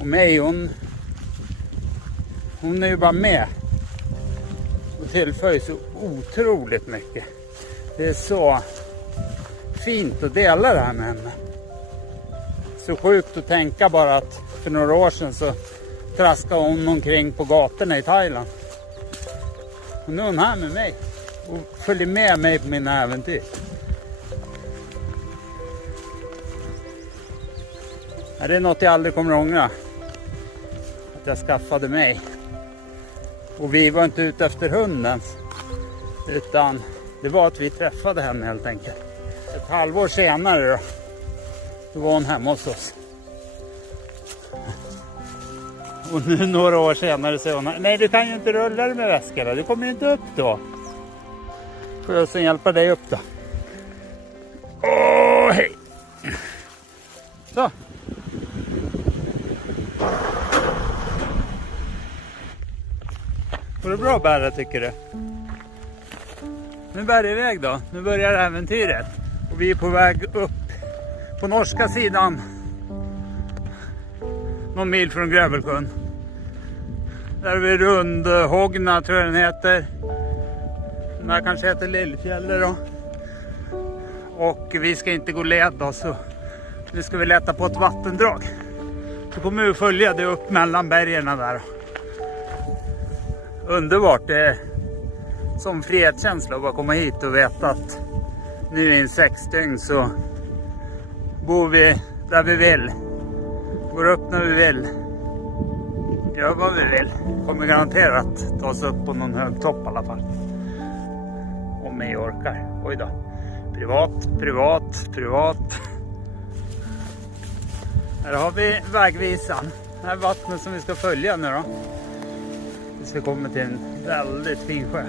Och mig, hon är ju bara med. Och tillför ju så otroligt mycket. Det är så fint att dela det här med henne. Så sjukt att tänka bara att för några år sedan så traskade hon omkring på gatorna i Thailand. Och nu är hon här med mig. Och följer med mig på mina äventyr. Ja, det är något jag aldrig kommer att ångra. Att jag skaffade mig. Och vi var inte ute efter hunden. Utan det var att vi träffade henne helt enkelt. Ett halvår senare då var hon hemma hos oss. Och nu några år senare säger hon: nej, du kan ju inte rulla dig med väskorna. Du kommer inte upp då. Får jag sen hjälpa dig upp då? Åh, hej! Så. Går det bra att bära, tycker du? Nu bär det iväg då. Nu börjar äventyret. Och vi är på väg upp på norska sidan. Någon mil från Grövelsjön. Där är vi Rundhågna, tror jag den heter. Den här kanske heter Lillfjälle då. Och vi ska inte gå led då, så nu ska vi leta på ett vattendrag. Så kommer vi följa det upp mellan bergen där. Underbart, det är som frihetskänsla att bara komma hit och veta att nu i en 6 dygn så bor vi där vi vill. Går upp när vi vill. Gör vad vi vill. Kommer garanterat ta oss upp på någon hög topp i alla fall. Om jag orkar. Oj då. Privat. Här har vi vägvisan. Det här vattnet som vi ska följa nu då. Vi ska komma till en väldigt fin sjö.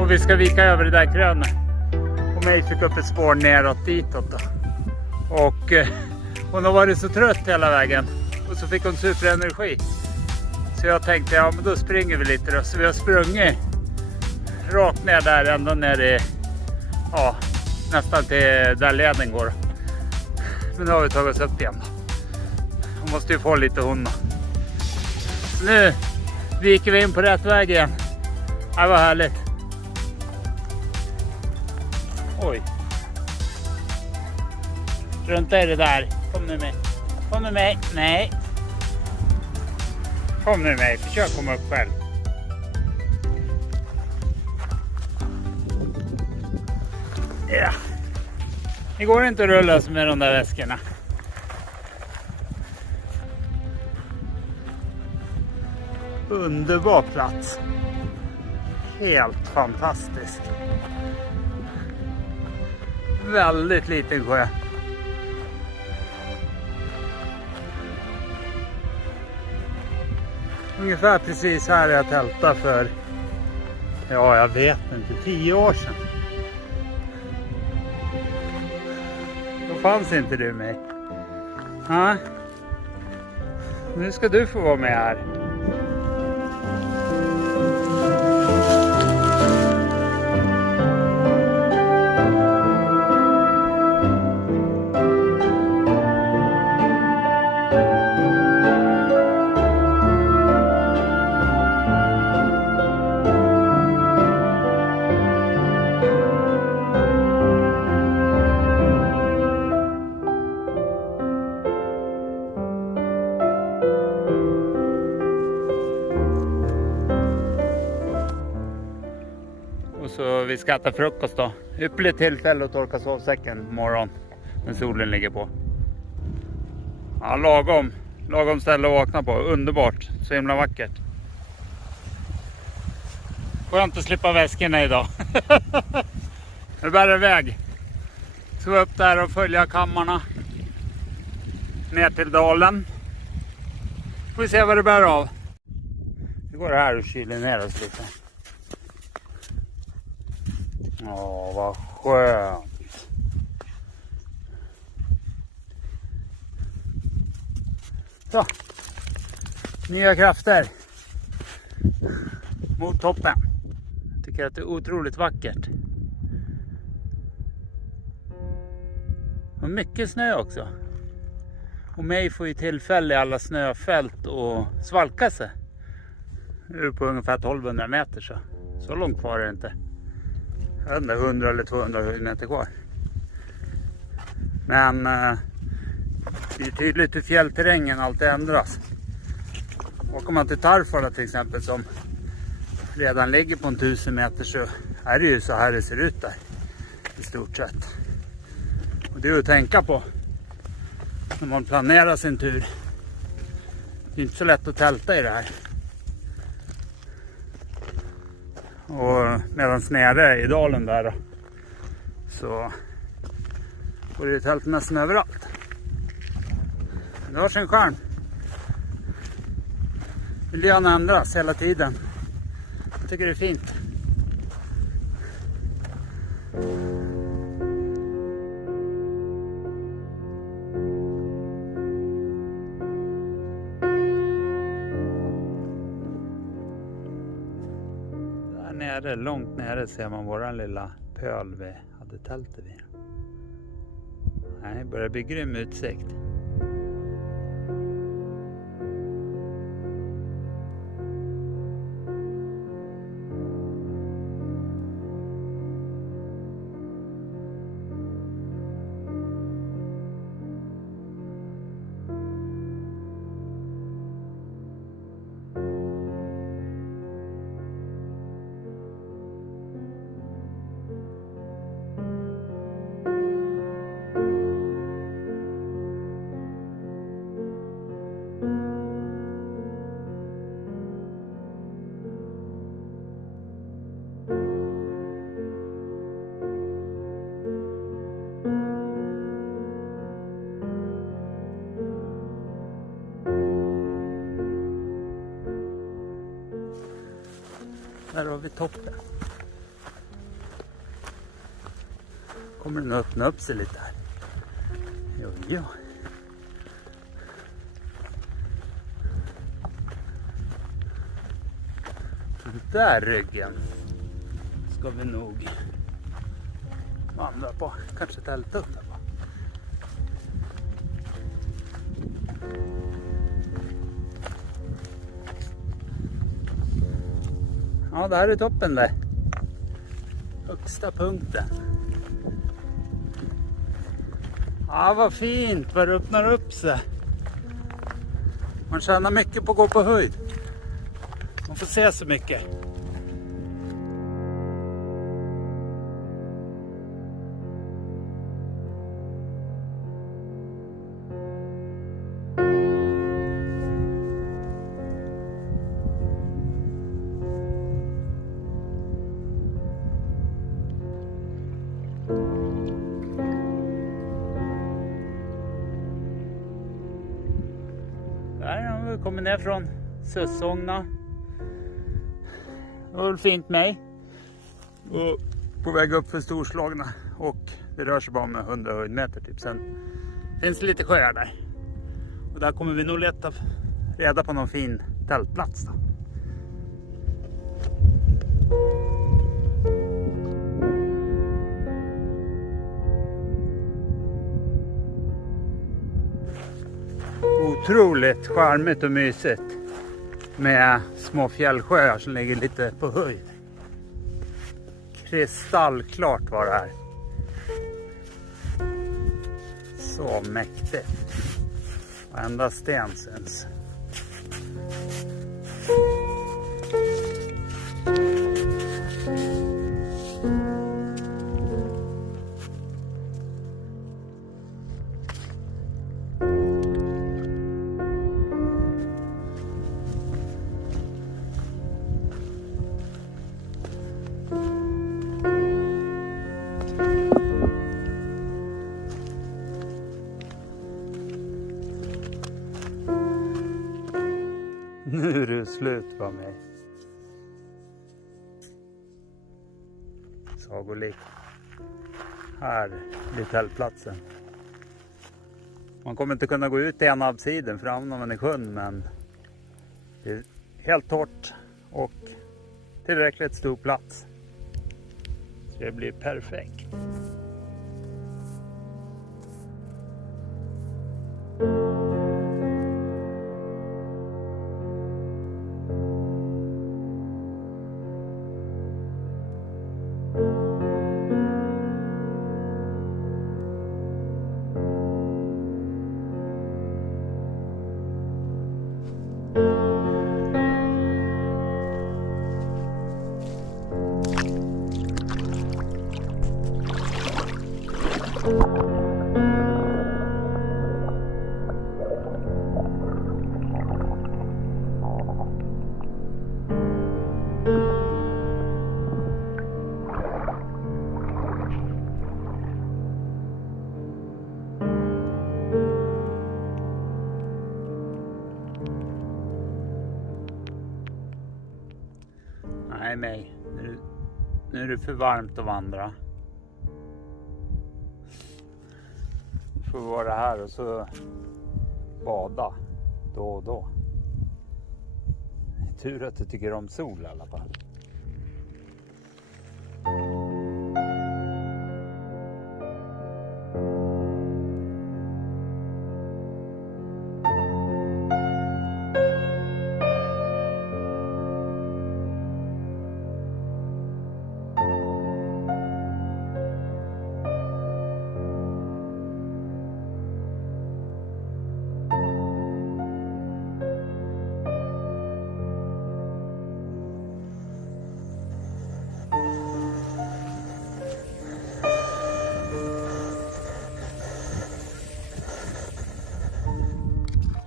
Och vi ska vika över det där krönet. Och mig fick upp ett spår neråt ditåt då. Och hon har varit så trött hela vägen. Och så fick hon superenergi. Så jag tänkte, ja men då springer vi lite då. Så vi har sprungit rakt ner där, ända ner i, ja, nästan till där leden går. Men nu har vi tagit oss upp igen då. Hon måste ju få lite hon då. Nu viker vi in på rätt väg igen. Det var härligt. Oj. Runta i det där. Kom nu med. Kom nu med. Nej. Kom nu med. Försök komma upp själv. Ja. Det går inte att rulla sig med de där väskorna. Underbar plats. Helt fantastisk. Väldigt liten sjö. Ungefär precis här jag tältade för, ja jag vet inte, 10 år sedan. Då fanns inte du med. Ja. Nu ska du få vara med här. så vi ska äta frukost då. Ypperligt tillfälle att torka sovsäcken på morgon när solen ligger på. Ja, lagom ställe att vakna på. Underbart, så himla vackert. Skönt att slippa väskorna idag. Nu bär det iväg. Så vi upp där och följa kammarna ner till dalen. Får vi se vad det bär av. Vi går här och kyler ner oss lite. Åh, vad skönt. Så. Nya krafter. Mot toppen. Jag tycker att det är otroligt vackert. Och mycket snö också. Och mig får ju tillfälle i alla snöfält och svalka sig. Nu är på ungefär 1200 meter så långt kvar är det inte. Jag vet inte, 100 eller 200 meter kvar. Men det är tydligt hur fjällterrängen alltid ändras. Åker man till Tarfala till exempel som redan ligger på 1000 meter så är det ju så här det ser ut där i stort sett. Och det är att tänka på när man planerar sin tur. Det är inte så lätt att tälta i det här. Och medan nere i dalen där då, så får det tält nästan överallt. Det har sin charm. Miljön ändras hela tiden. Jag tycker det är fint. Där nere, långt nere ser man våran lilla pöl vi hade tältet vid. Nej, börjar bli grym utsikt. Där har vi toppen. Kommer den att öppna upp sig lite här. Jo. Den där ryggen ska vi nog vandra på. Kanske tälta upp där på. Ja, där är toppen där. Högsta punkten. Ja, vad fint vad det öppnar upp sig. Man tjänar mycket på att gå på höjd. Man får se så mycket. Där har vi kommit ner från Sussångna. Det var väl fint mig. Och på väg upp för Storslagna. Och det rör sig bara med 100 höjdmeter typ. Sen finns det lite sjöar där. Och där kommer vi nog leta reda på någon fin tältplats då. Otroligt charmigt och mysigt med små fjällsjöar som ligger lite på höjd. Kristallklart var det här. Så mäktigt. Varenda sten syns. Nu är det slut på mig. Sagolik. Här blir tältplatsen. Man kommer inte kunna gå ut i ena absiden för hamnar man i sjön, men det är helt torrt och tillräckligt stor plats. Så det blir perfekt. Nej, mig. Nu är det för varmt att vandra. Nu får vi vara här och så bada då och då. Tur att du tycker om sol i alla fall.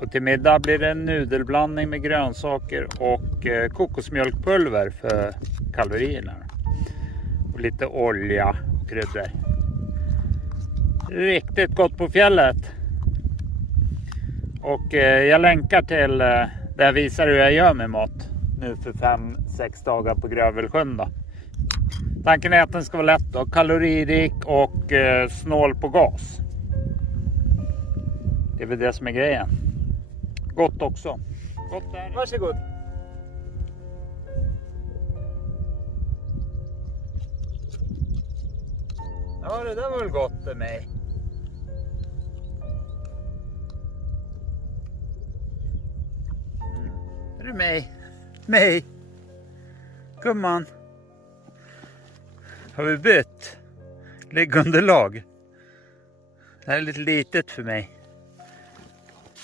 Och till middag blir det en nudelblandning med grönsaker och kokosmjölkpulver för kalorierna. Och lite olja och kryddor. Riktigt gott på fjället. Och jag länkar till där jag visar hur jag gör med mat. Nu för 5-6 dagar på Grövelsjön då. Tanken är att den ska vara lätt och kaloririk och snål på gas. Det är väl det som är grejen. Gott också. Gott där. Varsågod. Ja, det där var väl gott för mig. Är du mig? Mig? Gumman. Har vi bytt liggunderlag? Det här är lite litet för mig.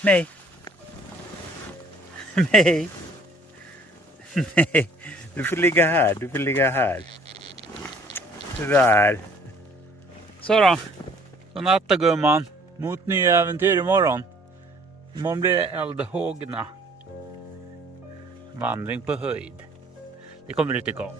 Mig. Nej. Nej. Du får ligga här. Du får ligga här. Tyvärr. Så då. Godnatta gumman. Mot nya äventyr imorgon. Imorgon blir det Eldhågna. Vandring på höjd. Det kommer du tycka om.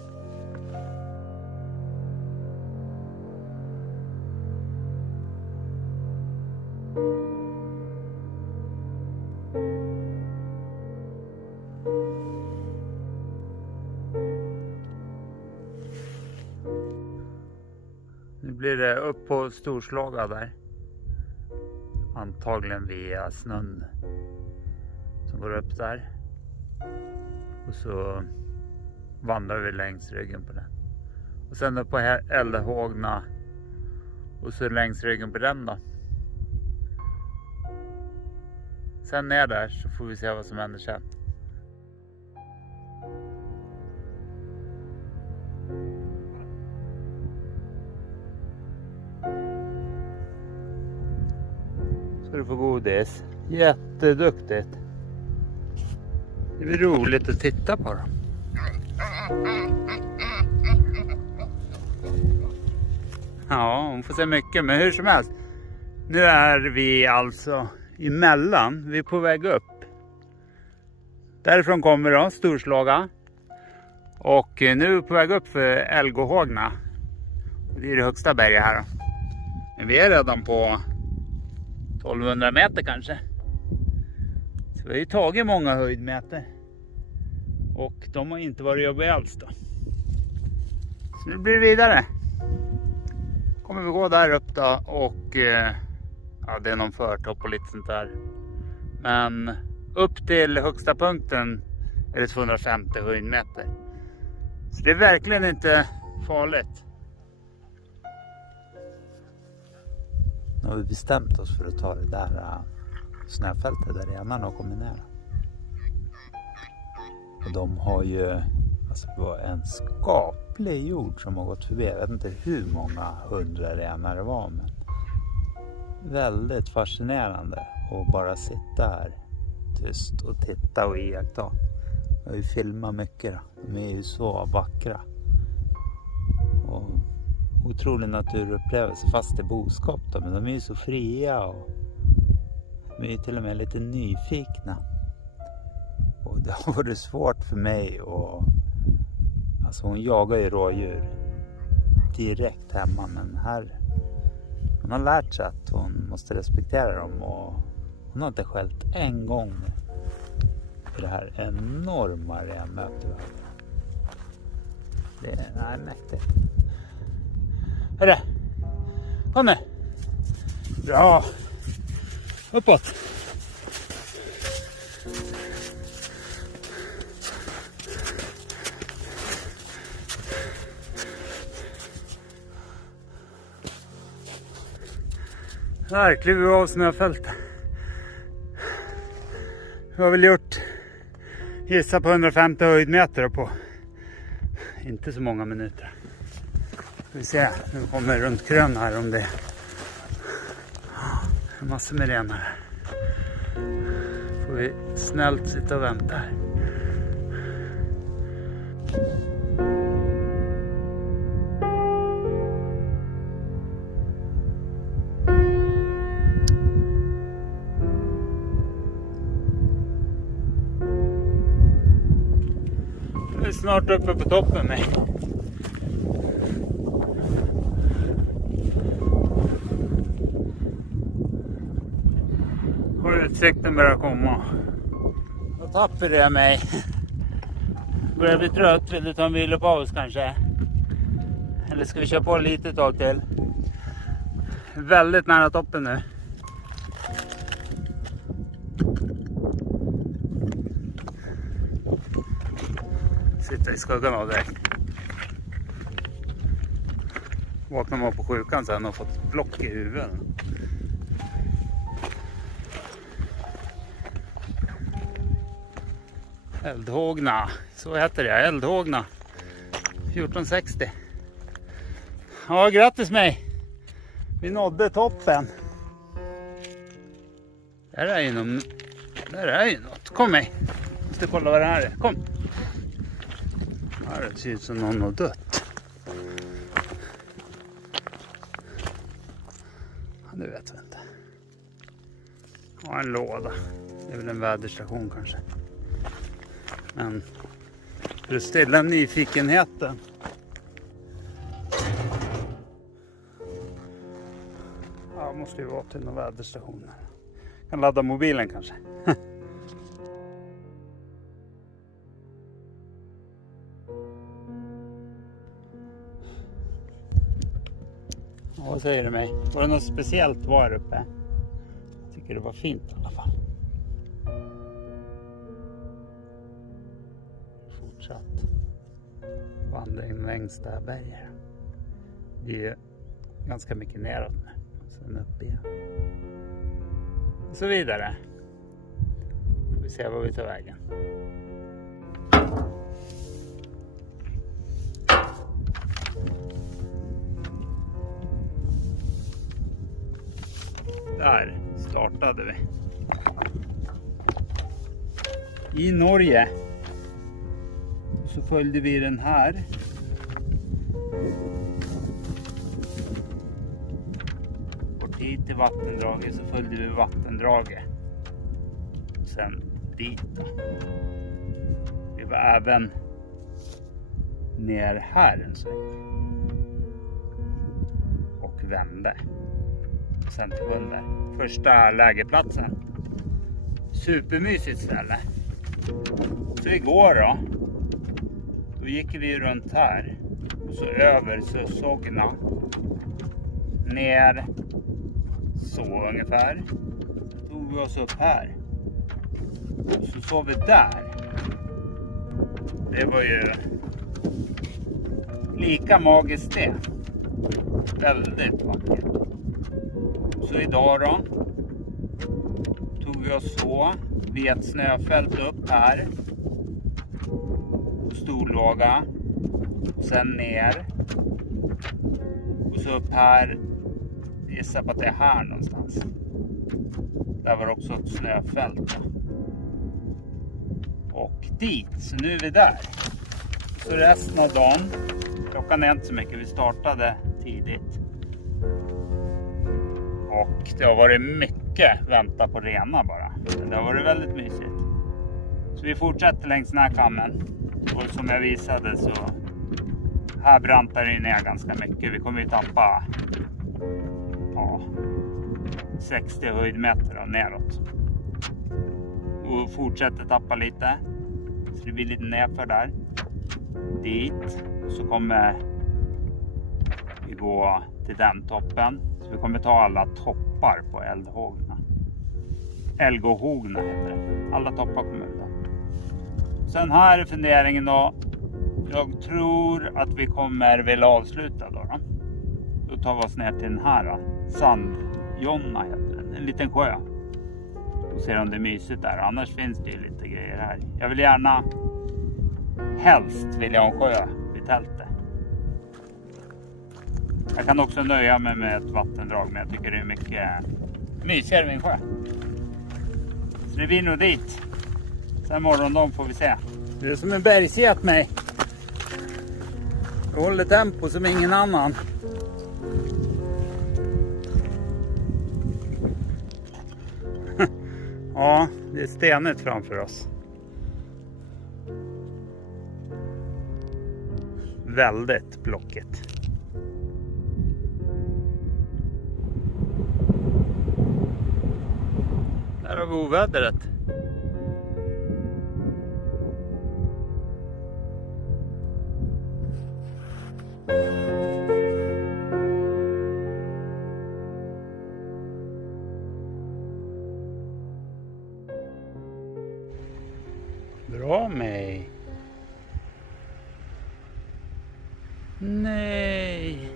Nu blir det upp på Storslaga där. Antagligen via snön som går upp där. Och så vandrar vi längs ryggen på den. Och sen upp på Eldhågna. Och så längs ryggen på den då. Sen ner där så får vi se vad som händer sen. Så du får godis. Jätteduktigt. Det blir roligt att titta på dem. Ja, hon får se mycket, men hur som helst. Nu är vi alltså emellan. Vi är på väg upp. Därifrån kommer då Storslaga. Och nu är vi på väg upp för Eldhågna. Det är det högsta berget här då. Men vi är redan på 1200 meter kanske. Så vi har ju tagit många höjdmeter. Och de har inte varit jobbiga alls då. Så nu blir det vidare. Kommer vi gå där upp då och ja, det är någon förtopp och lite sånt där. Men upp till högsta punkten är det 250 höjdmeter. Så det är verkligen inte farligt. Nu har vi bestämt oss för att ta det där snöfältet där renarna har kommit ner. Och de har ju alltså en skaplig jord som har gått förbi. Jag vet inte hur många 100 renar det var, men väldigt fascinerande att bara sitta här tyst och titta och iaktta. Jag har ju filmat mycket då. De är ju så vackra. Och otrolig naturupplevelse fast det är boskap då. Men de är ju så fria och de är ju till och med lite nyfikna. Och det har varit svårt för mig och alltså hon jagar ju rådjur direkt hemma, men här hon har lärt sig att hon måste respektera dem och hon har inte skällt en gång för det här enorma renmötet. Det är mäktigt. Hörru, kom nu. Bra. Uppåt. Här kliver vi av snöfältet. Vi har väl gjort gissa på 150 höjdmeter på inte så många minuter. Vi ser, nu kommer runt krön här om det är massor med renar här. Får vi snällt sitta och vänta här. Nu är snart uppe på toppen med. Utsikten börjar komma. Då tappar jag mig. Börjar bli trött. Vill du ta en vilopaus kanske? Eller ska vi köra på lite tag till? Väldigt nära toppen nu. Sitta i skuggan av direkt. Vaknar man på sjukan sen och fått block i huvudet. Eldhågna, så heter det, Eldhågna 1460. Ja, grattis mig. Vi nådde toppen. Där är ju något. Kom mig. Måste kolla vad det här är. Kom. Här ser ut som någon har dött. Ja, det vet vi inte. Ja, en låda. Det är väl en väderstation kanske. Men för att stilla nyfikenheten. Ja, måste ju vara till någon väderstation. Kan ladda mobilen kanske. Ja, vad säger du mig? Var det något speciellt var uppe? Jag tycker det var fint i alla fall. Fortsatt vandring längs det här berget. Det är ganska mycket neråt nu. Sen upp igen. Och så vidare. Får vi se var vi tar vägen. Där startade vi. I Norge så följde vi den här. Bort hit till vattendraget så följde vi vattendraget. Och sen dit då. Vi var även ner här en sväng. Och vände. Och sen till under. Första lägerplatsen. Supermysigt ställe. Så vi går då. Då gick vi runt här. Och så över Sussogna. Ner. Så ungefär. Tog vi oss upp här. Och så såg vi där. Det var ju lika magiskt det. Väldigt vackert. Så idag då tog vi oss så vid ett snöfält upp här. Storlåga. Och sen ner. Och så upp här. Gissar på att det är här någonstans. Där var också ett snöfält. Och dit. Så nu är vi där. Så resten av dagen. Klockan är inte så mycket. Vi startade tidigt. Och det har varit mycket vänta på rena bara. Men det har varit väldigt mysigt. Så vi fortsätter längs den här kammen. Och som jag visade så här brantar det ner ganska mycket. Vi kommer ju tappa 60 höjdmeter och neråt. Och fortsätter tappa lite. Så det blir lite nerför där. Dit. Så kommer vi gå till den toppen. Så vi kommer ta alla toppar på Älghågna. Älghågna heter det. Alla toppar kommer vi ta. Sen här är funderingen då. Jag tror att vi kommer väl avsluta då. Då tar vi oss ner till den här. Sandjonna heter den. En liten sjö. Och ser om det är mysigt där. Annars finns det ju lite grejer här. Jag vill gärna. Helst vill jag ha en sjö vid tältet. Jag kan också nöja mig med ett vattendrag. Men jag tycker det är mycket mysigare vid en sjö. Så det blir nog dit. Sen morgondagen får vi se. Det är som en bergsget mig. Jag håller tempo som ingen annan. Ja, det är stenigt framför oss. Väldigt blockigt. Där har vi ovädret. Bra mig. Nej.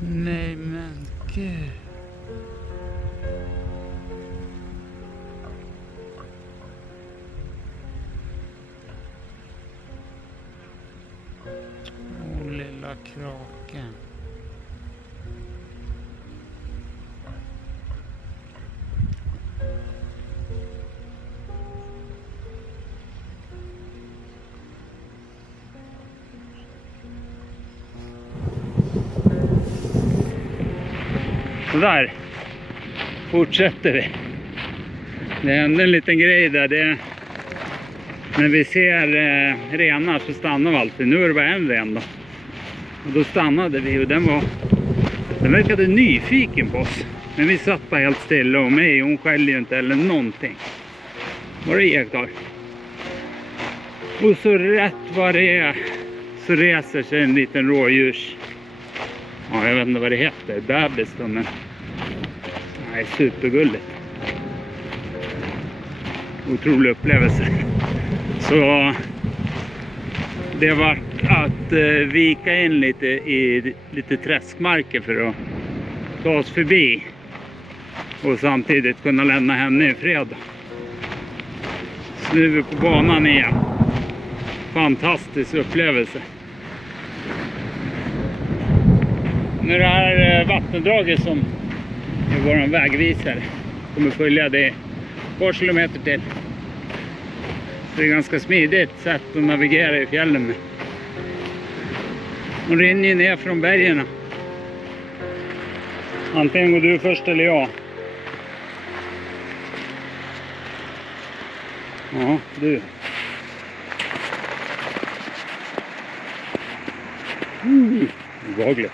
Nej men gud. Åh lilla kraken. Så där fortsätter vi. Det hände en liten grej där. Det, när vi ser renar så stannar vi alltid. Nu är det bara en ren då. Och då stannade vi och den verkade nyfiken på oss. Men vi satt bara helt stilla och mig, hon skäller ju inte eller någonting. Var det iakttager. Och så rätt vad det är så reser sig en liten rådjurs. Ja, jag vet inte vad det heter. Bebis då, men nej, supergulligt. Otrolig upplevelse. Så det var att vika in lite i lite träskmarker för att ta oss förbi. Och samtidigt kunna lämna henne i fred. Så nu är vi på banan igen. Fantastisk upplevelse. Nu är det här vattendraget som är vår vägvisare. Kommer följa det ett par kilometer till. Så det är ganska smidigt sätt att navigera i fjällen med. Man rinner ju ner från bergen. Antingen går du först eller jag. Ja, du. Obehagligt.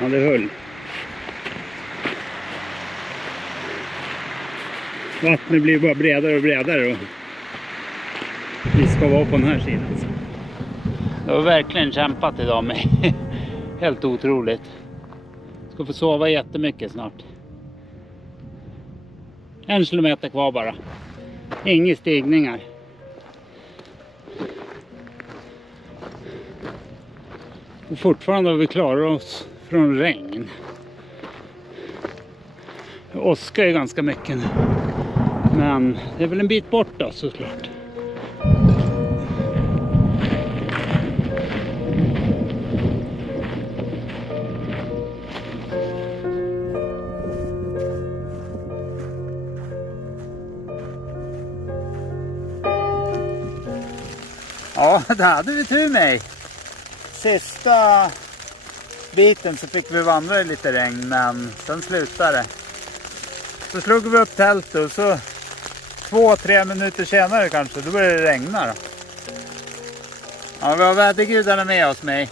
Ja, det höll. Vattnet blir bara bredare och bredare. Och vi ska vara på den här sidan. Det har verkligen kämpat idag med. Helt otroligt. Ska få sova jättemycket snart. 1 kilometer kvar bara. Inga stigningar. Och fortfarande har vi klarat oss från regn. Det åskar ju ganska mycket nu. Men det är väl en bit bort då, såklart. Ja, det hade vi tur med. Sista biten så fick vi vandra i lite regn, men sen slutade det. Så slog vi upp tältet och så 2-3 minuter senare kanske, då började det regna då. Ja, vi har vädergudarna med oss med.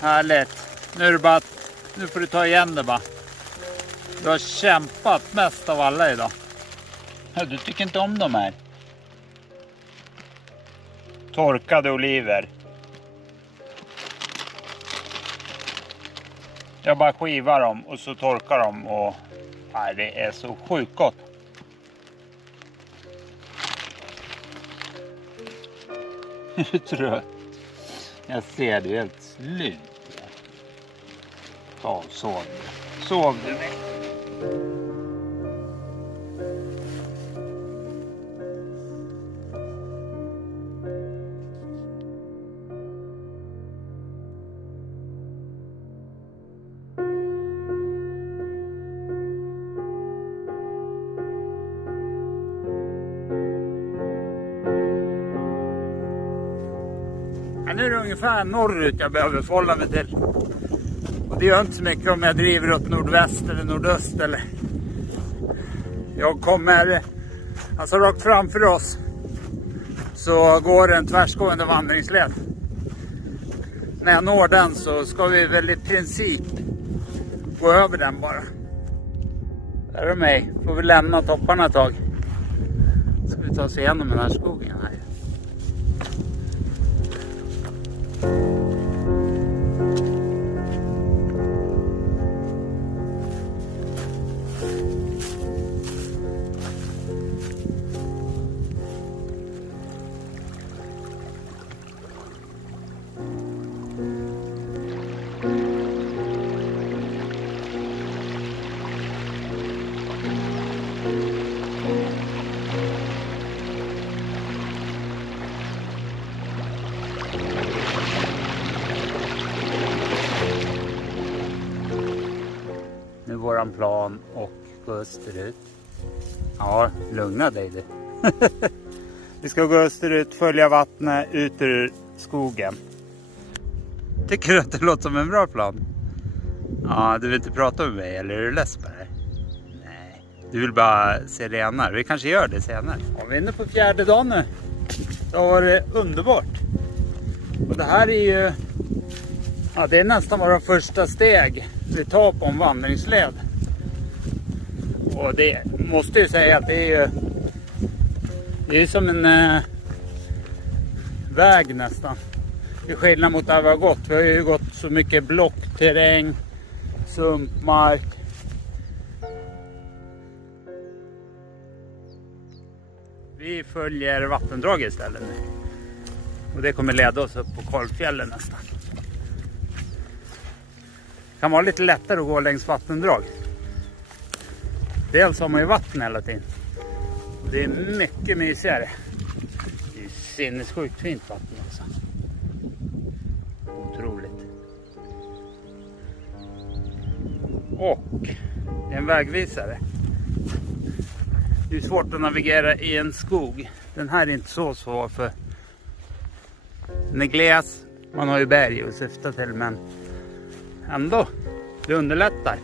Härligt. Nu är det bara att, nu får du ta igen det bara. Du har kämpat mest av alla idag. Ja, du tycker inte om de här. Torkade oliver. Jag bara skivar dem och så torkar dem och nej, det är så sjukt gott. Hur trött? Jag ser du är helt slut. Ta och sov. Sov du med. Ja, nu är det ungefär norrut jag behöver förhålla mig till. Och det gör inte så mycket om jag driver åt nordväst eller nordöst. Eller. Jag kommer, alltså rakt framför oss så går en tvärsgående vandringsled. När jag når den så ska vi väl i princip gå över den bara. Där är mig. Får vi lämna topparna ett tag. Ska vi ta oss igenom den här skogen här. Nu är våran plan och gå österut. Ja, lugna dig du. Vi ska gå österut, följa vattnet ut ur skogen. Tycker du att det låter som en bra plan? Ja, du vill inte prata med mig eller är du less på det? Nej, du vill bara se renar. Vi kanske gör det senare. Ja, vi är inne på 4:e dagen nu. Det har varit underbart. Och det här är ju... Ja, det är nästan våra första steg vi tar på en vandringsled. Och det måste ju säga att det är ju som en väg nästan. Det är skillnad mot där vi har gått. Vi har ju gått så mycket blockterräng, sumpmark. Vi följer vattendrag istället nu. Och det kommer leda oss upp på Kalfjällen nästan. Det kan vara lite lättare att gå längs vattendrag. Dels har man ju vatten hela tiden. Och det är mycket mysigare. Det är sinnessjukt fint vatten också. Otroligt. Och det är en vägvisare. Det är svårt att navigera i en skog. Den här är inte så svår för den är gles. Man har ju berg att syfta till, men ändå, det underlättar.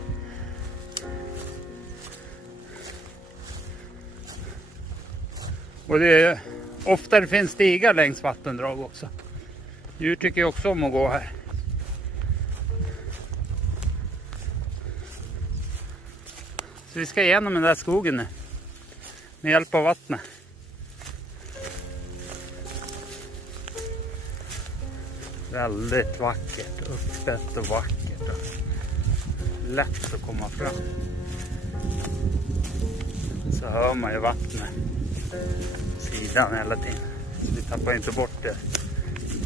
Och det är ofta det finns stigar längs vattendrag också. Djur tycker också om att gå här. Så vi ska igenom den där skogen nu. Med hjälp av vattnet. Väldigt vackert. Öppet och vackert. Och lätt att komma fram. Så hör man ju vattnet på sidan hela tiden. Vi tappar inte bort det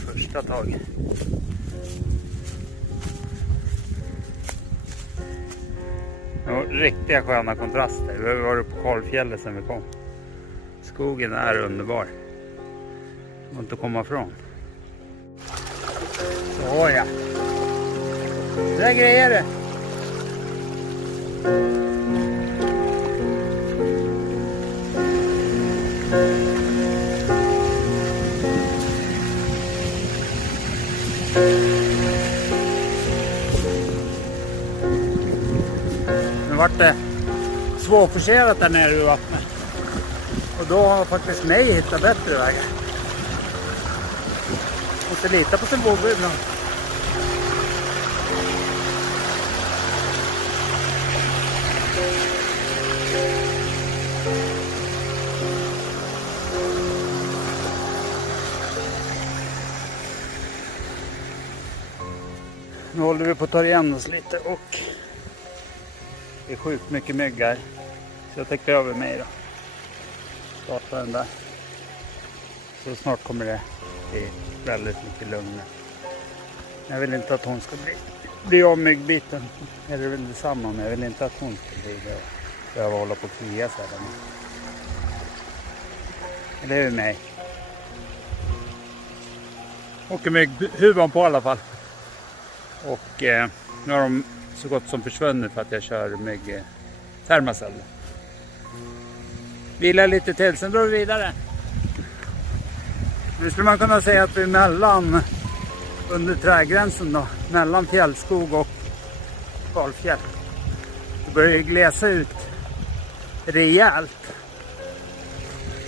första taget. Riktiga sköna kontraster. Vi har varit på Karlfjället sedan vi kom. Skogen är underbar. Det går inte att komma ifrån. Så ja. Det där grejer det. Nu vart det svårforcerat där nere i vattnet. Och då har faktiskt mig hittat bättre vägar. Måste lita på sin vågor ibland. Nu håller vi på att ta igen oss lite och det är sjukt mycket mygg här. Så jag täcker över mig då. Starta den där. Så snart kommer det bli väldigt mycket lugnare. Jag vill inte att hon ska bli av myggbiten. Är det väl detsamma, men jag vill inte att hon ska bli det. Behöva hålla på och klia sig. Eller hur mig? Åker mygghuvan på i alla fall. Och nu har de så gott som försvunnit för att jag kör mygg termoceller. Vila lite till, sen drar vi vidare. Nu skulle man kunna säga att vi är mellan, under trädgränsen då, mellan fjällskog och Karlfjäll. Det börjar glesa ut rejält.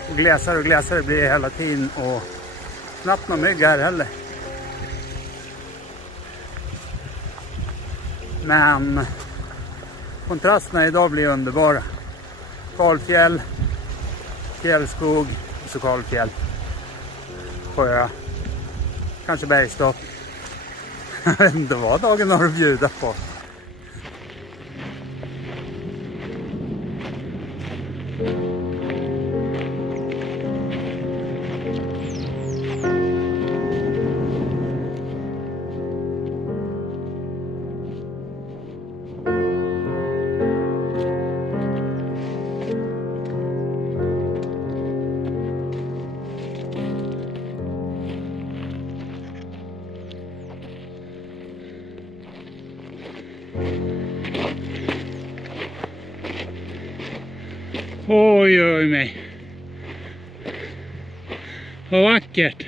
Och glesare blir det hela tiden och knappt någon mygg här heller. Men kontrasterna idag blir underbara. Karlfjäll, fjällskog och så Karlfjäll. Sjö, kanske bergstopp. Jag vet inte vad dagen har att bjuda på. Oj, oj mig. Vad vackert.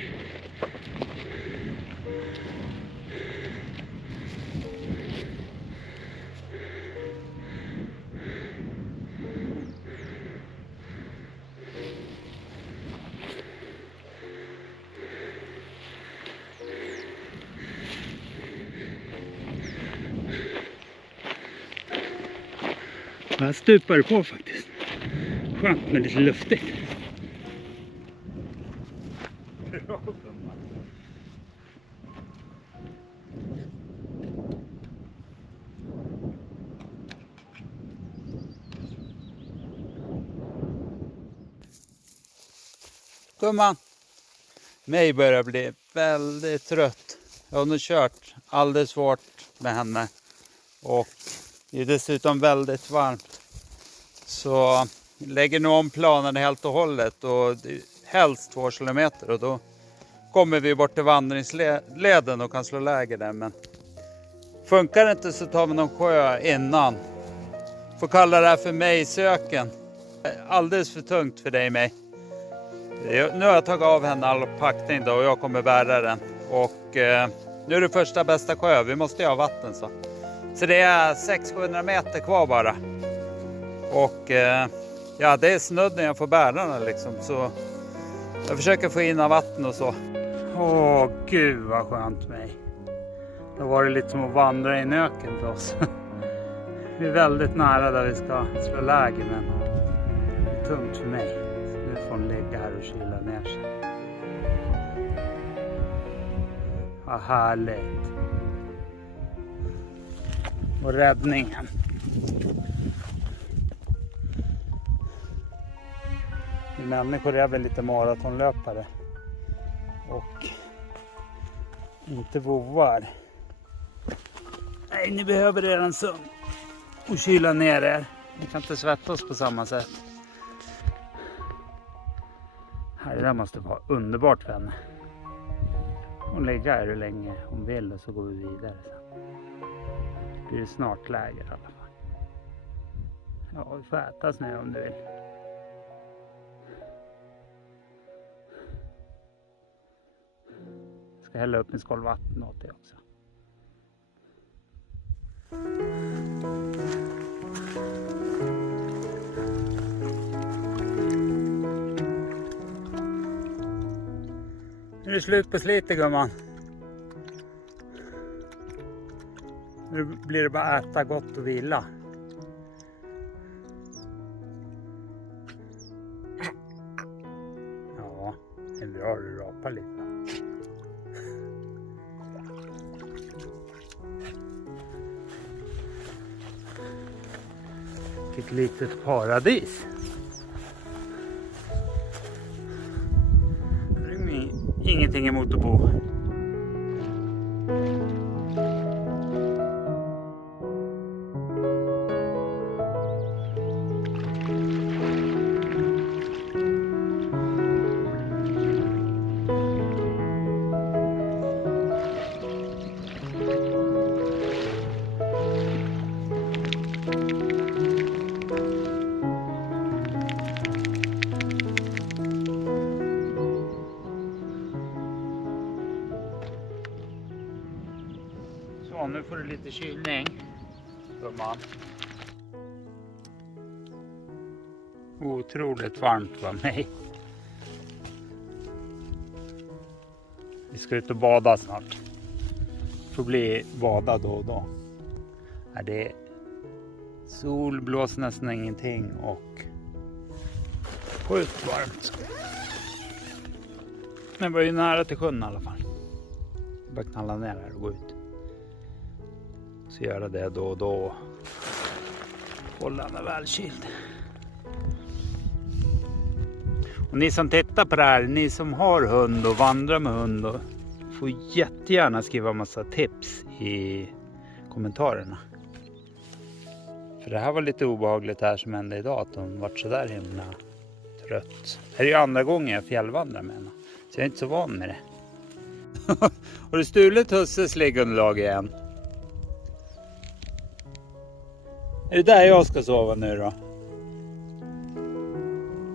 Här stupar det på faktiskt. Skönt men lite luftigt. Gumman, mig börjar bli väldigt trött. Jag har nu kört alldeles svårt med henne. Och det är dessutom väldigt varmt. Så lägger nu om planen helt och hållet. Och det är helst 2 kilometer. Och då kommer vi bort till vandringsleden och kan slå läger där. Men funkar det inte så tar vi någon sjö innan. Får kalla det här för mig-söken. Alldeles för tungt för dig mig. Nu har jag tagit av henne all packning då och jag kommer bära den. Och nu är det första bästa sjö. Vi måste ju ha vatten så. Så det är 600-700 meter kvar bara. Och ja, det är snudden jag får bära den liksom. Så jag försöker få in av vatten och så. Åh gud vad skönt mig. Det var det lite som att vandra i en öken för oss. Vi är väldigt nära där vi ska slå läger, men det är tungt för mig. Så nu får hon ligga här och kyla ner sig. Vad härligt. Och räddningen. Vi människor är väl lite maratonlöpare och inte vovar. Nej, ni behöver er en sömn och kyla ner er. Ni kan inte svettas på samma sätt. Här, det där måste vara underbart, vänner. Hon lägger här hur länge hon vill och så går vi vidare sen. Det blir snart läger i alla fall. Ja, vi får äta snö om du vill. Jag ska hälla upp en skål vatten åt det också. Nu är det slut på slitet, gumman. Nu blir det bara äta gott och vila. Ja, det är bra du rapar lite. Vilket litet paradis. Ingenting emot att bo. Så, nu får du lite kylning, gumman. Otroligt varmt för mig. Vi ska ut och bada snart. Får bli bada då och då. Det är sol, blåser nästan ingenting och sjukt varmt. Men var ju nära till sjön i alla fall. Jag bara knalla ner här och gå ut. Så göra det då och då. Hålla mig välkyld. Och ni som tittar på det här, ni som har hund och vandrar med hund, och får jättegärna skriva massa tips i kommentarerna. För det här var lite obehagligt här som hände idag, att hon var så där himla trött. Det är ju andra gången jag fjällvandrar med henne, så jag är inte så van med det. Har du stulit husses liggunderlag igen? Är det där jag ska sova nu då?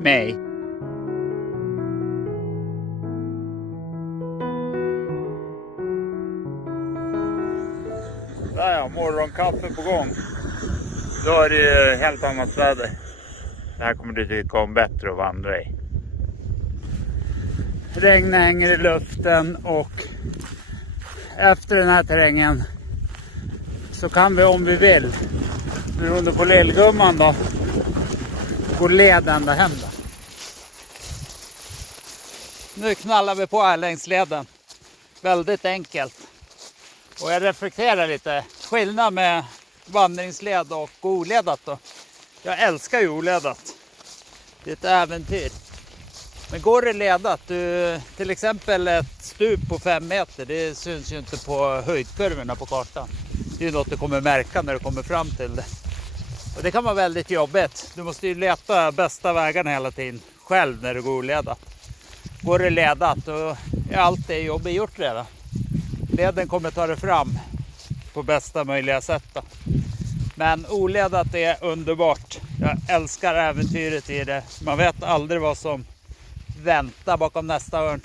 Nej. Där ja, morgonkaffe på gång. Då är det ju helt annat väder. Det här kommer du tycka om bättre att vandra i. Regnet hänger i luften och efter den här terrängen så kan vi, om vi vill, beroende på lillgumman då, gå led ända hem då. Nu knallar vi på här längs leden. Väldigt enkelt. Och jag reflekterar lite. Skillnad med vandringsled och oledat då. Jag älskar ju oledat. Det är ett äventyr. Men går det ledat, till exempel ett stup på 5 meter, det syns ju inte på höjdkurvorna på kartan. Det är ju något du kommer märka när du kommer fram till det. Och det kan vara väldigt jobbigt. Du måste ju leta bästa vägarna hela tiden själv när du går oledat. Går det ledat, då är allt det jobbet gjort redan. Leden kommer ta det fram på bästa möjliga sätt då. Men oledat är underbart. Jag älskar äventyret i det. Man vet aldrig vad som väntar bakom nästa hörn.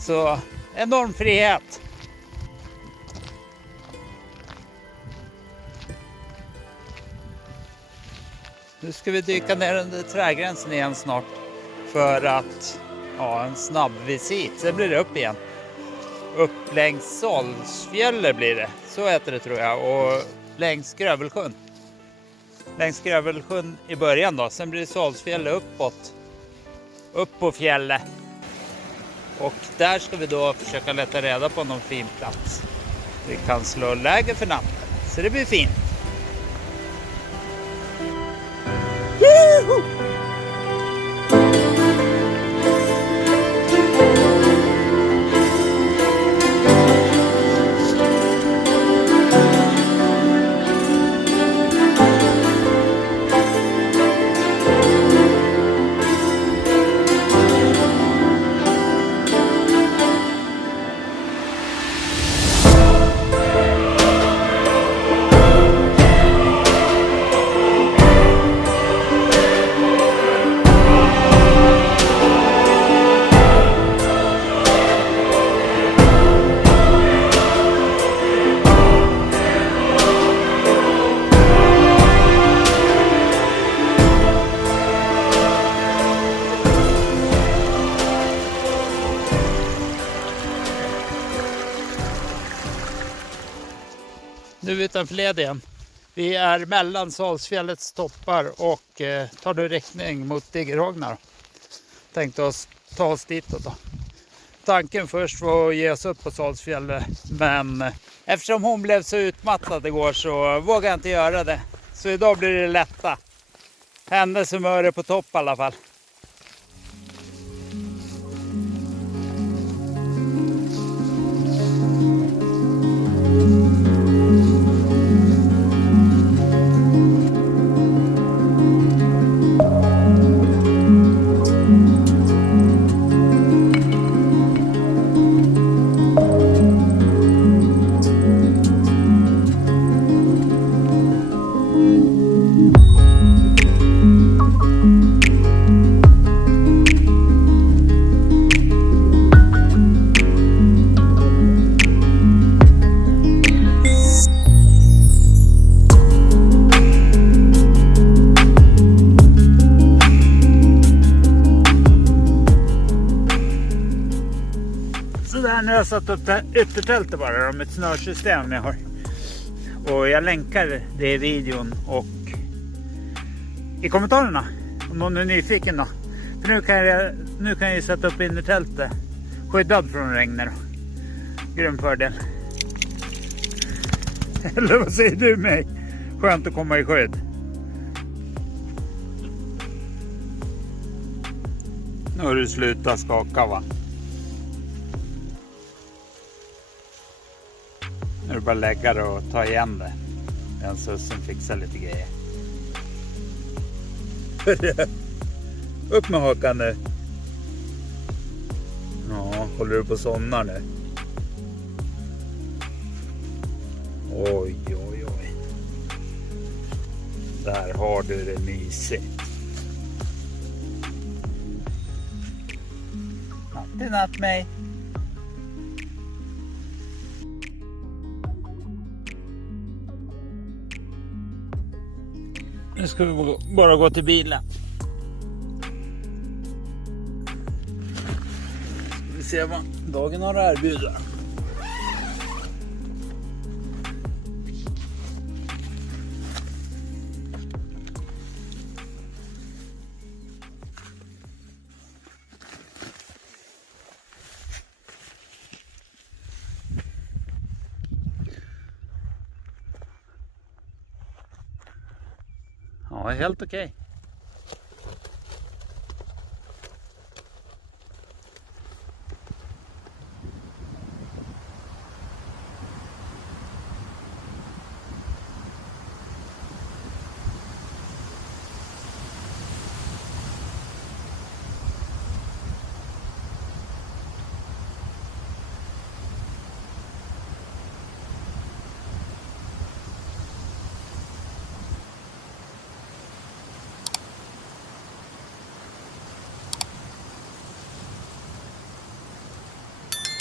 Så enorm frihet. Nu ska vi dyka ner under trädgränsen igen snart. För att en snabb visit. Sen blir det upp igen. Upp längs Solsfjället blir det. Så heter det tror jag. Och längs Grövelsjön. Längs Grövelsjön i början då. Sen blir det Salsfjäll uppåt. Upp på fjället. Och där ska vi då försöka leta reda på någon fin plats. Vi kan slå läger för natten. Så det blir fint. Nu utanför led igen. Vi är mellan Salsfjällets toppar och tar nu riktning mot Diggerhågna. Tänkte oss ta oss ditåt då. Tanken först var att ge oss upp på Salsfjället, men eftersom hon blev så utmattad igår så vågar jag inte göra det. Så idag blir det lätta. Hennes humör är på topp i alla fall. Nu har jag satt upp yttertältet bara med ett snörsystem jag har. Och jag länkar det i videon och i kommentarerna om någon är nyfiken då. För nu kan jag sätta upp innertältet skyddad från regnet då. Grym fördel. Eller vad säger du mig? Skönt att komma i skydd. Nu har du slutat skaka va? Nu är det bara lägga det och ta igen det. Den sussen fixar lite grejer. Upp med hakan nu. Ja, håller du på somnar nu? Oj, oj, oj. Där har du det mysigt. Natt i natt mig. Nu ska vi bara gå till bilen. Ska vi se vad dagen har att erbjuda. Ja, helt okej.